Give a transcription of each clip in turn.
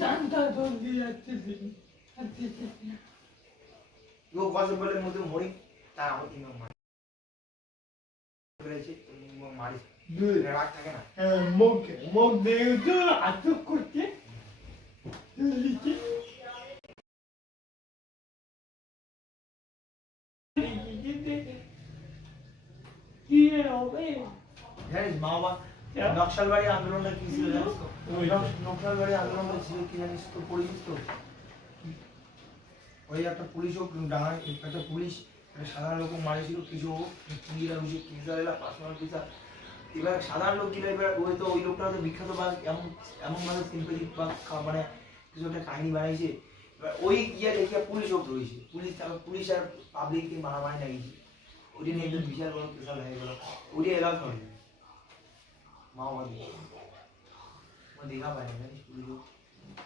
জানটা জলদি যাচ্ছে ও কথা বলে মধ্যে মরি তা আমার তিন মারি করেছে মারি রাগ থাকে না মুখ দেখে তো আটক করছে লিখে কি হবে জানিস মা বাবা নকশালবাড়ি আন্দোলনটা কি ছিল জানিস তো নকশালবাড়ি আন্দোলনটা ছিল কি জানিস তো পড়িস তো ওই একটা পুলিশও ডাঙায় একটা পুলিশ একটা সাধারণ লোক মারিছিল কিছু পুলিশরা হয়েছে কিসারেলা পার্সোনাল কিসার এবার সাধারণ লোক গিয়ে এবার ওই তো ওই লোকটা হয়তো বিখ্যাত বা এমনভাবে সিম্পেথিক বা মানে কিছু একটা কাহিনী বানাইছে এবার ওই গিয়ে দেখিয়া পুলিশও ধরেছে পুলিশ আর পাবলিককে মারামারি লাগিয়েছে ওইটা নিয়ে একদম বিশাল বড় পেশাল হয়ে গেল ওইটা এলাকা হবে মাওবাদী मैं देखा पाया नहीं पुलिस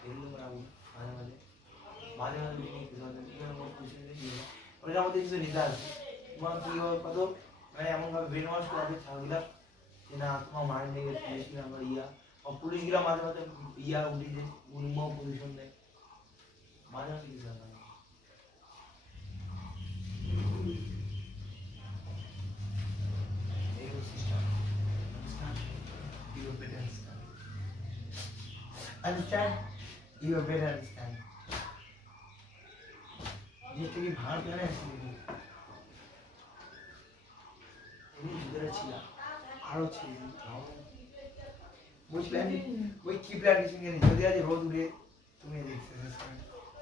এগুলো মারাবো মাঝে মাঝে মাঝে মাঝে নিয়ে পেশাল দিয়ে আমার পুলিশ দিয়ে ওরা আমাদের কিছু নিতে আসে তোমার কি কত মানে এমন ভাবে ব্রেন ওয়াশ করে ছাগলা যে না তোমার মাইন্ড নেই পুলিশ কি আমরা ইয়া और पुलिस गिरा माथे माथे इया उड़ी जे उन्मो पोजीशन में मारे की जाना एगो system you better understand you better understand जिसके लिए भार कर रहे हैं ये जिधर छिया आरो छिया বুঝলেন ওই কি প্ল্যান কিছু নেই যদি আজ রোদ উঠে তুমি এক্সারসাইজ করো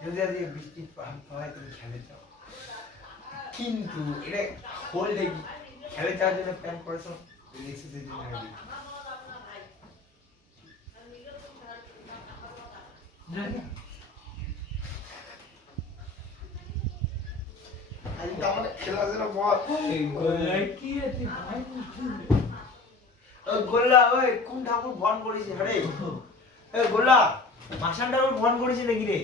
যদি আজ বৃষ্টি হয় তুমি খেলে যাও কিন্তু এটা হোল ডে খেলে যাওয়ার জন্য প্ল্যান করেছো এক্সারসাইজ জন্য রেডি জানি আজ তো আমাদের খেলাধুলা বহুত কি আছে ভাই গোল্লা ওই কোন ঠাকুর ভন করেছে আরে এ গোল্লা মাসান ঠাকুর ভন করেছে নাকি রে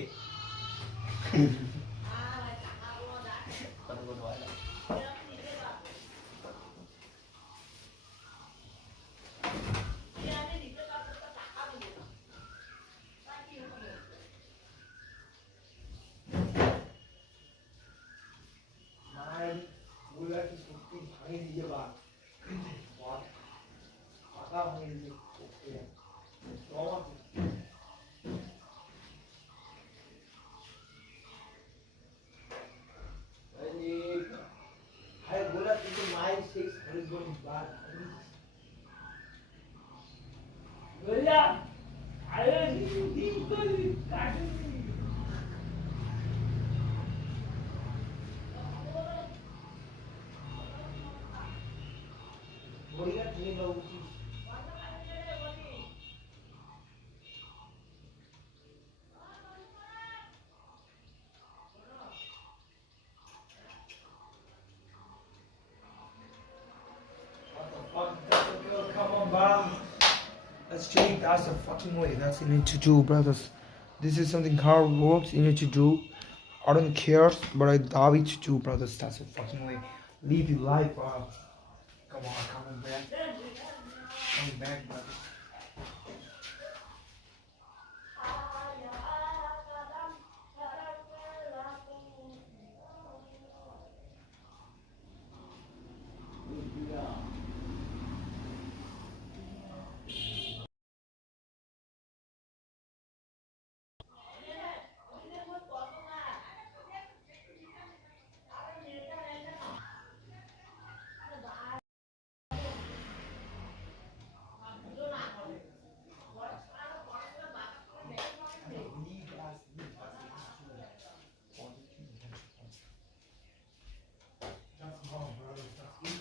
গোল্লা কি সত্যি ভাঙে দিয়ে বা That's cheap. That's the fucking way. That's what you need to do, brothers. This is something hard works you need to do. I don't care, but I love it to do, brothers. That's the fucking way. Live your life, bro. Come on, coming back. Coming back, brothers.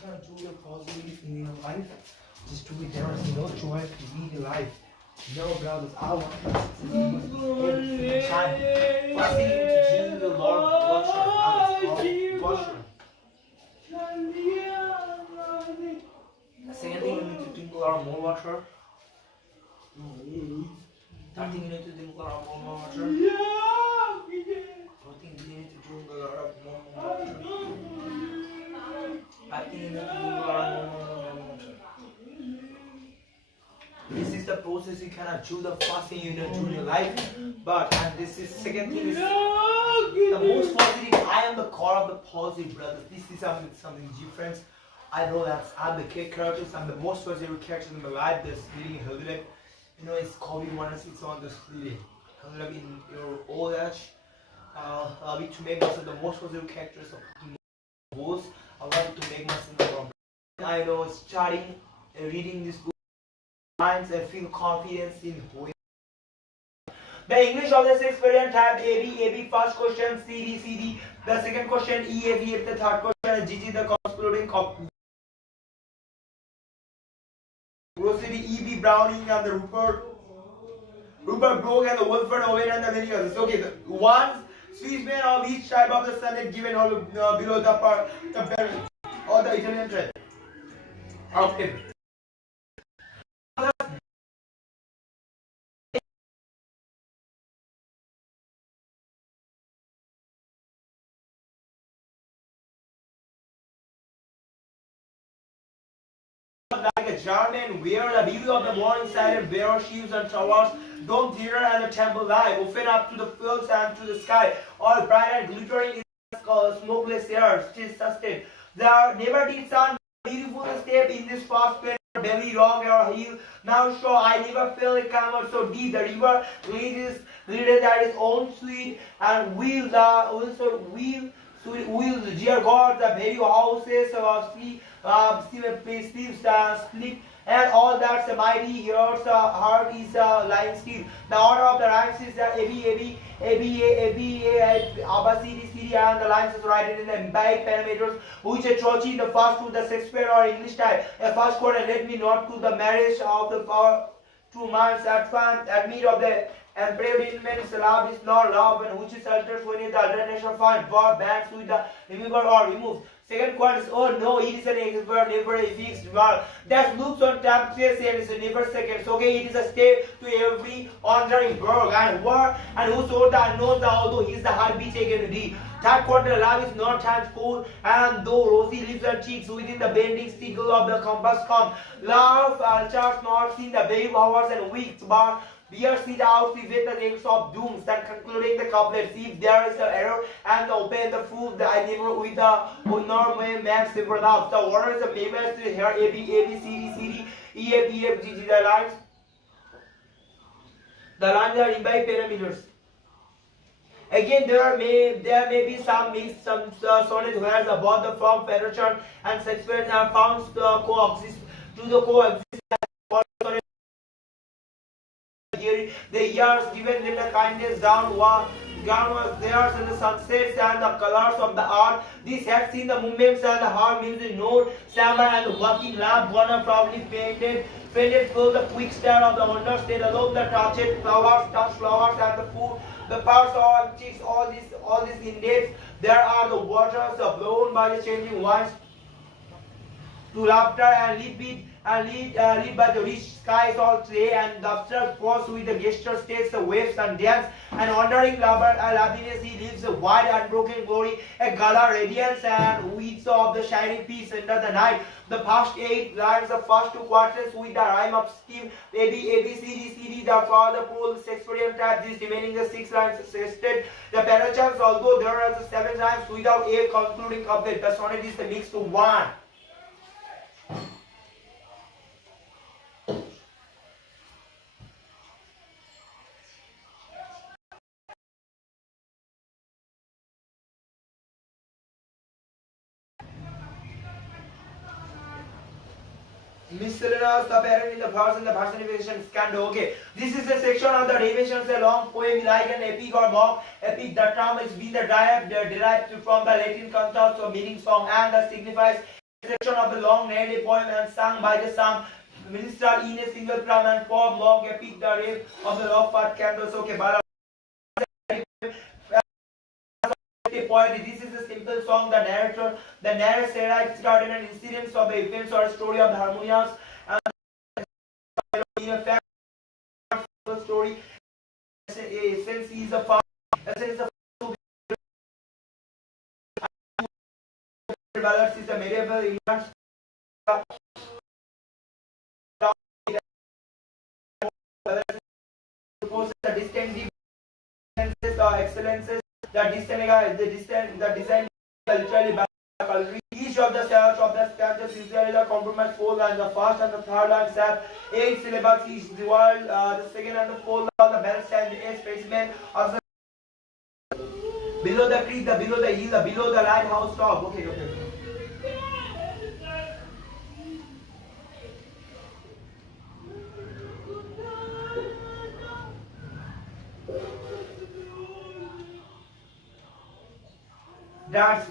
Do your positive in your life, just do it. There is no choice to lead your life. No, brothers, I want to every time. First thing to drink the Lord wash. Second thing you need to drink a lot more water. Third thing you need to drink a lot more water. Fourth thing you need to drink a lot of more water. I think this is the process is you cannot do the first thing you know do in your life. But and this is second thing is No, the most positive. I am the core of the positive, brothers. This is something different. I know that I'm the character. I'm the most positive character in my life. That's leading a healthy life. You know, it's COVID-19. On this leading healthy life in your old age. I want to make myself the most positive characters of goals. I want to make myself the wrong. I know starting reading this book minds and feel confidence in who. The English of the sixth variant type AB, first question CD, the second question EAB, the third question GG, the concluding grocery EB Browning and the Rupert Brooke and the Wolford Owen and the many others. Okay, the one specimen of each type of the sonnet given below the part or the Italian type. Okay. Like a German, where the beauty of the morning silent bare sheaves and towers, dome theater and the temple lie, open up to the fields and to the sky, all bright and glittering in the smokeless air, still sustained. There never did sun beautiful step in this fast plain belly rock or hill. Now show I never felt it come so deep. The river leads that is own sweet and wheel the also wheel. Will dear God, the very houses of sleep, sleep, and all that's mighty. Yours heart is lying still. The order of the rhymes is Abba, CD, and the lines is written in the imbibed parameters, which are chosen the first to the Shakespeare or English type. A first quarter let me not to the marriage of the power 2 months admit of the embravement love is not love and which is alters when the alternation find verb bands with the remember or remove. Second quote is oh no, it is an verb, never a fixed verb. That loops on time says and is never seconds. Okay, it is a step to every wandering verb and word and whoso that knows the although he is the heartbeat taken D. Third quarter love is not times cold and though rosy lips and cheeks within the bending stickle of the compass come. Love alters not seen the babe hours and weeks but bears it out with the names of dooms and concluding the couplets. If there is an error and open the fruit the I never with the normal man silver love. The order is a famous here A B C D E F G the lines are in by parameters. Again, there may be some mixed sonnets where the both the form Federation and Shakespeare have found coexist to the coexist. The years given them the kindness down was theirs and the sunsets and the colors of the art. This had seen the movements and the hard music note, summer and the working lamp, one probably painted full the quick stare of the understate alone the touched flowers and the food, the parts all cheeks, all this in depth. There are the waters blown by the changing winds to laughter and lead by the rich skies all day and the abstract force with the gesture states the waves and dance and wandering loveliness he lives a wide unbroken glory a gala radiance and weeds of the shining peace under the night. The first 8 lines the first 2 quarters with the rhyme of scheme A B C D the further full Shakespearean type this remaining the 6 lines suggested the paragraphs although there are the 7 lines without a concluding couplet. The sonnet is the mixed to one. Miscellaneous, the parent in the verse and the personification scandal. Okay, this is a section of the derivations, a long poem like an epic or mock epic. The term is been derived from the Latin concept of meaning song and that signifies a section of the long narrative poem and sung by the some minister in a single drum and form mock epic the rave of the love part candles. Okay, but poetry. This is a simple song. The narrator extraordinary incidents of the events or a story of the harmonious and in a fact story. Essence is a far essence of balance is a medieval England. the distant differences or excellences, the design literally by coloring. Each of the stanzas usually the compromise 4 lines. The first and the third lines have 8 syllables each. The second and the fourth line the bell stand a specimen of the below the creek, the below the hill, the below the lighthouse top. Okay.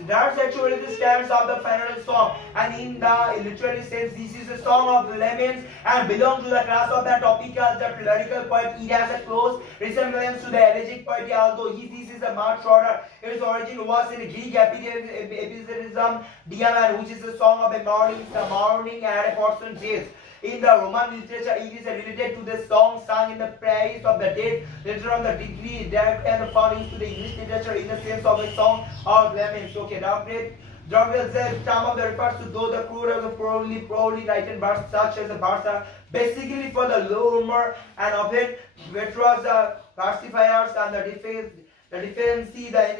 That's actually the stance of the final song, and in the literally sense, this is a song of laments and belongs to the class of the topical, the lyrical poet. It has a close resemblance to the elegiac poetry, although this is a much shorter. Its origin was in Greek epithetism, Diana, which is a song of a mourning and a person chase. In the Roman literature, it is related to the song sung in the praise of the dead. Later on, the degree direct and found into the English literature in the sense of a song of laments. Okay, Doggerel says term of the refers to those the crude of the poorly written verse, such as the verse are basically for the low humor and often virtuous versifiers and the differency, and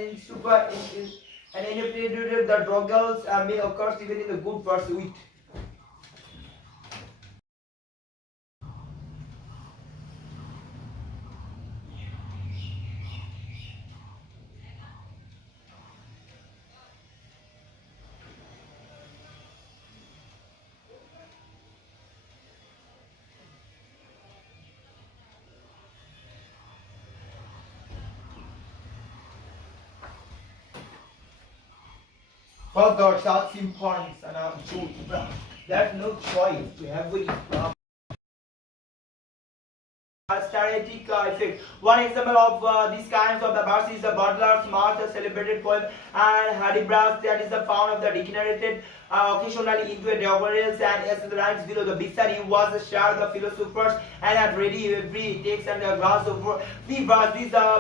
interpreted the Doggerels may occur even in the good verse wit. Further, such importance and truth. There's no choice to have it. Static effect. One example of these kinds of the verse is the Butler's March, a celebrated poem, and Hudibras that is the found of the degenerated occasionally into a doggerels, and as the lines below the big study was a share the philosophers and had ready every takes and a glass of the verse.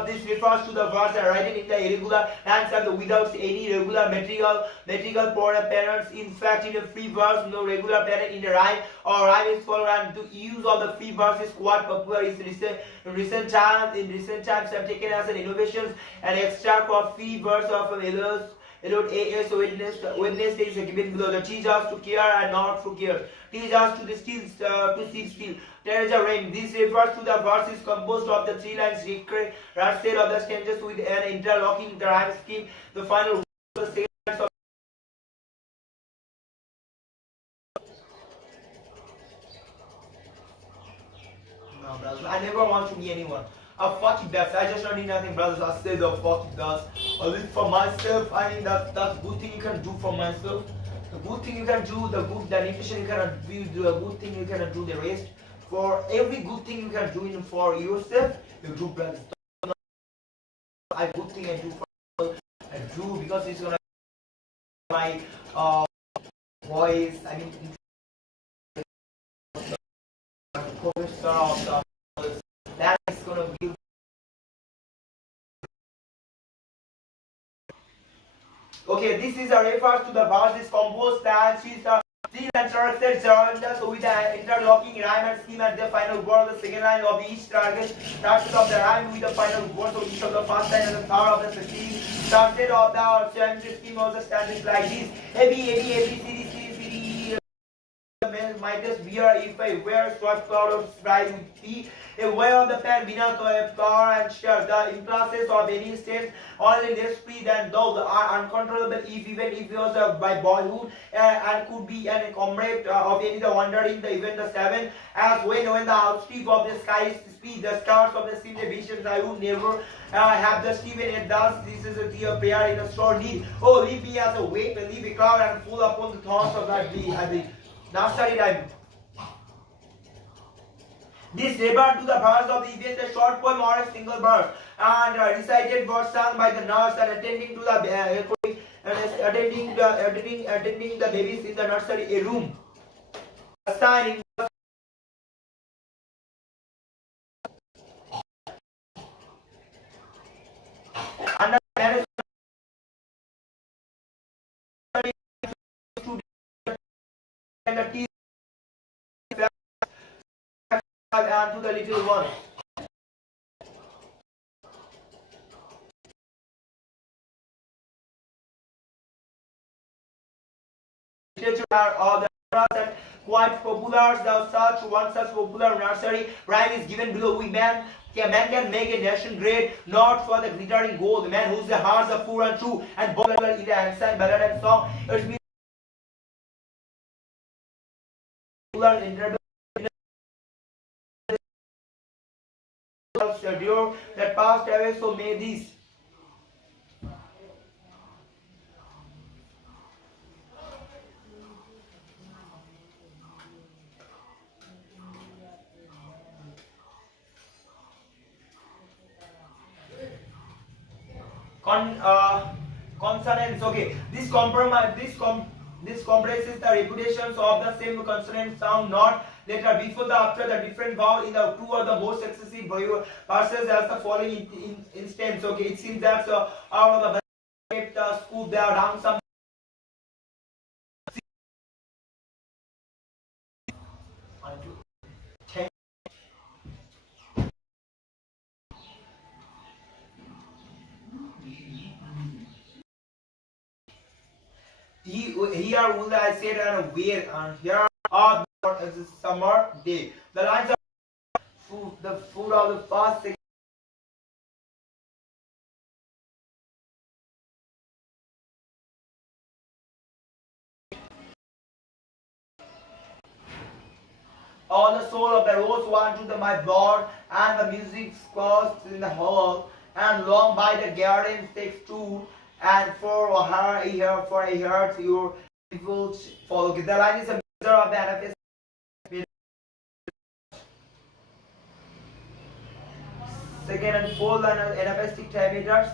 This refers to the verse written in the irregular lines and without any regular metrical patterns. In fact, in a free verse, no regular pattern in the rhyme or rhyme is followed, and the use of the free verse is quite popular. In recent times have taken as an innovation an extract of free verse of Eliot A.S. Wednesday is given below. The teach us to care and not to care. Teach us to sit still. There is a rain. This refers to the verse is composed of the 3 lines set of the stanzas with an interlocking rhyme scheme. The final the second of no, brothers, I never want to be anyone. Fuck it, that's I just don't need nothing, brothers. I say the fuck it does. I live for myself. I mean that's good thing you can do for myself. The good thing you can do, the nutrition you can do, the good thing you can do the rest. For every good thing you can do for yourself, you do, brothers. I good thing I do for I do because it's gonna my voice. I mean, professor of the that is gonna give. Okay, this is a refers to the verse is composed and she's the three interrupted surrounded with an interlocking rhyme and scheme at the final word. The second line of each target starts of the rhyme with the final word of each of the first line and the third of the second. Started of the standard scheme of the standards like this: A B C D. Might just beer if I wear sword cloud of bright with P. A way on the pen without a power and share the impulses of any state only less free than those are uncontrollable if even if it was by boyhood and could be an comrade of any the wandering the event the 7 as when the outstrip of the sky speed the stars of the seen visions I would never have the Stephen and thus this is a dear prayer in a store need. Oh, leave me as a weight and leave a cloud and full upon the thoughts of that be happy. Now study time. This refers to the verse of the event, a short poem or a single verse, and recited verse sung by the nurse and attending to the attending the babies in the nursery a room. Assigning under management and the and to the little one. Literature are the that quite popular. One such popular nursery rhyme is given below. We man can make a nation great, not for the glittering gold. Man whose hearts are pure and true, and bold in the ancient ballad and song. It's been popular in that passed away, so may these consonants. Okay, this comprises the repetitions of the same consonant sound, not later before the after the different vowel in the two or the more successive verses as the following instance. Okay, it seems that out of the scoop there are some. Here will I said and where and here are the summer day. The lines are the food of the first second. On the soul of the rose one to the my board, and the music scores in the hall, and long by the garden takes two, and for her here for a heart your people follow. The line is a measure of the anaphylaxis. Second and fourth line are anaphylaxis trimeters.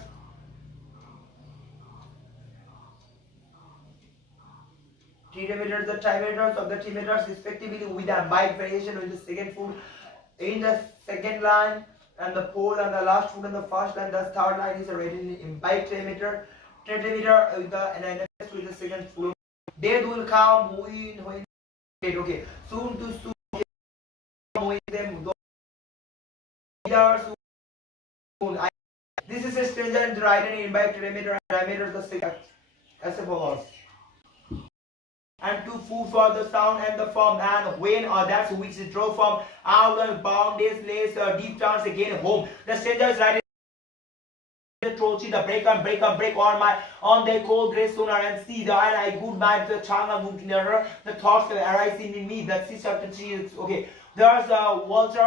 Trimeters, the trimeters of the trimeters respectively with a mild variation with the second foot in the second line, and the fourth and the last foot in the first line. The third line is written in bitrimeter. Trimeter with the anaphylaxis with the second foot. Death will come when okay. Soon to soon when them soon. This is a stranger and written in bitrimeter and trimeter the second as follows. And to food for the sound and the form, and when or that's which is draw from out and bound days lays deep turns again home. The stranger is writing the trochi, the break on the cold grey sooner and see the eye I good night the changa moved nearer, the thoughts arising in me that see certain trees. Okay. There's water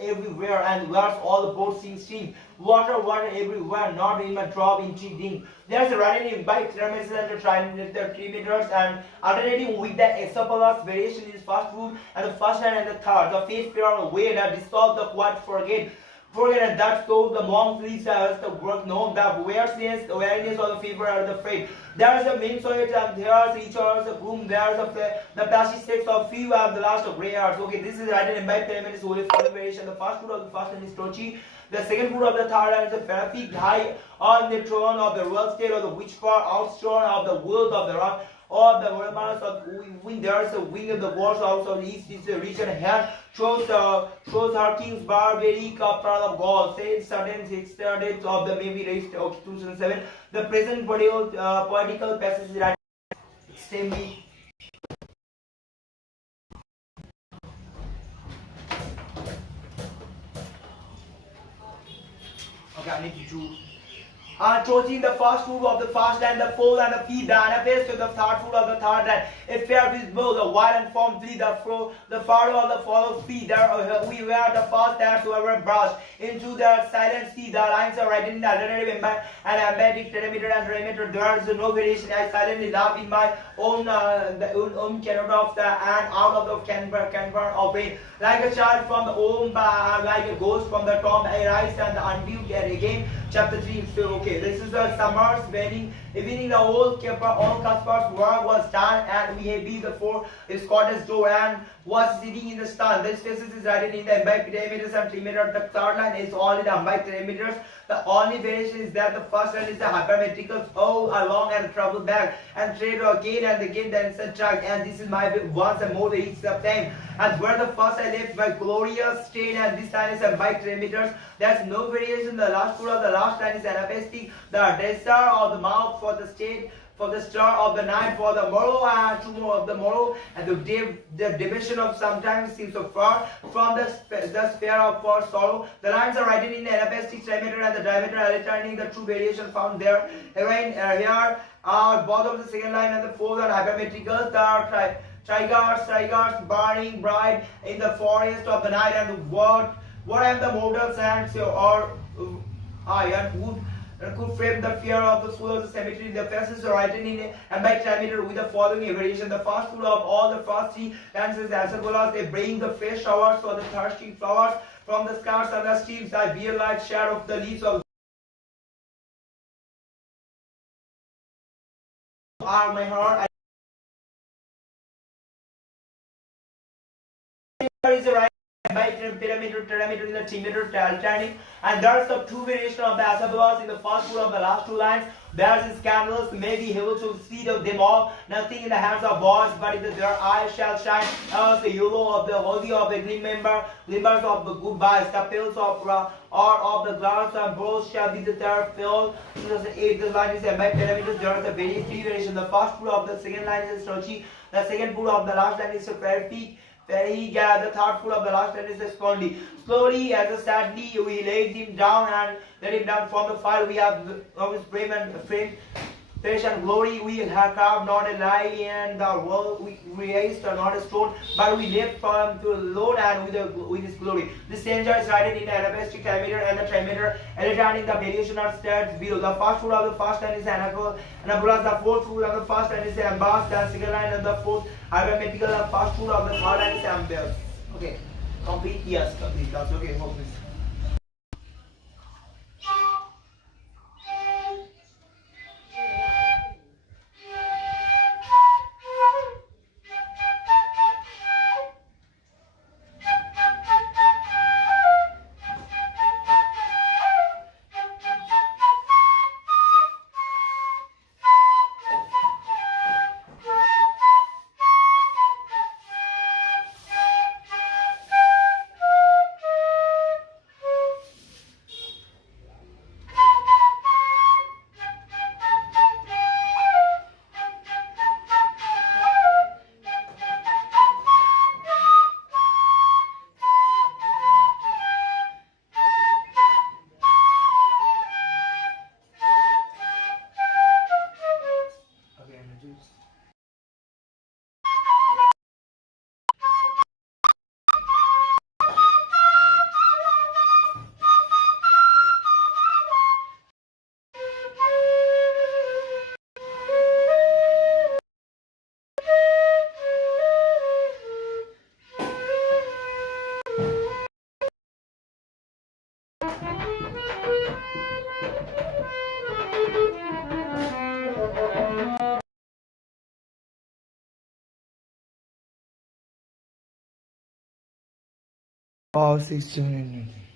everywhere, and there's all the boats sing. Water everywhere, not in my drop in ding. There's a writing by trimeters and trimeters, and alternating with the esophagus variation in fast food and the first and the third. The face pair on the way that dissolve the quite forget, and that's so the monk leaves as the work known the awareness of the fever and the faith. There is a main solid and there is each other's boom. There is the passage six of few and the last of gray hairs. Okay, this is written in by payment is only for variation. The first foot of the first one is Tochi. The second foot of the third is the Ferraphic high on the throne of the royal state of the witch far outshone of the world of the rock. Or the romance of when there is a wing of the walls also east is a region here shows her king's barbaric proud of God says certain extended of the maybe raised of 2007. The present poetical passage is extremely okay. I need to choosing the first food of the first and the fourth and the fifth and the fifth to the third food of the third and if fair with both the white and form three the follow of the follow feet there we wear the first that's whoever brush into the silent sea. The lines are written in the alternative and embedded trimeter and trimeter. There is no variation. I silently laugh in my own own cannon of the and out of the canvas of rain like a child from the home like a ghost from the tomb I rise and the unviewed again. Chapter 3. So okay. Okay, this is the summer's evening the whole Casper's work was done and we have been before the Scottish door and was sitting in the sun. This spaces is written in the imbibed parameters and 3 meter. The third line is only the imbibed parameters. The only variation is that the first line is the hypermetrical O along and travel back and trade again and again then subtract, and this is my once and more each of time. And where the first I left my glorious state and this line is imbibed parameters. There's no variation. The last foot of the last line is anapestic. The dresser of the mouth for the state, for the star of the night, for the morrow and tomorrow of the morrow, and the division of sometimes seems so far from the sphere of for sorrow. The lines are written in the anapestic diameter and the diameter alternating the true variation found there. Again, here are both of the second line and the fourth are hypermetrical. The tigers burning bright in the forest of the night, and what am the mortal sands or iron wood could frame the fear of the soul of the cemetery. The passages are written in imbibed diameter with the following variation. The first foot of all the first three dances as well as they bring the fresh showers for the thirsty flowers from the scars and the streams that bear light share of the leaves of are my heart. There is a right by parameter in the 3 meter alternating, and there's the two variation of the asabolas in the first two of the last two lines. There's scandals may be able to see them all, nothing in the hands of boys, but in their eyes shall shine as the yellow of the holy of the green members of the goodbyes, the pills of or of the glass and bros shall be their fill. 2008 the line is by parameters. There are the very three variation. The first foot of the second line is Sochi, the second foot of the last line is Fairpeak. The third foot of the last line is Scondi. Slowly, as sadly, we laid him down and let him down from the fire. We have always frame and flesh and glory. We have carved not a lie in the world. We raised not a stone, but we left from to Lord and with his glory. This danger is written in anapestic diameter and the trimeter, alternating the variation of stats below. The first foot of the first line is anabolas. The fourth foot of the first line is embossed. The second line and the fourth hypermetrical. The first foot of the third line is embossed. Okay, complete. Yes, complete. That's okay. Hope this. Oh, 16 minutes.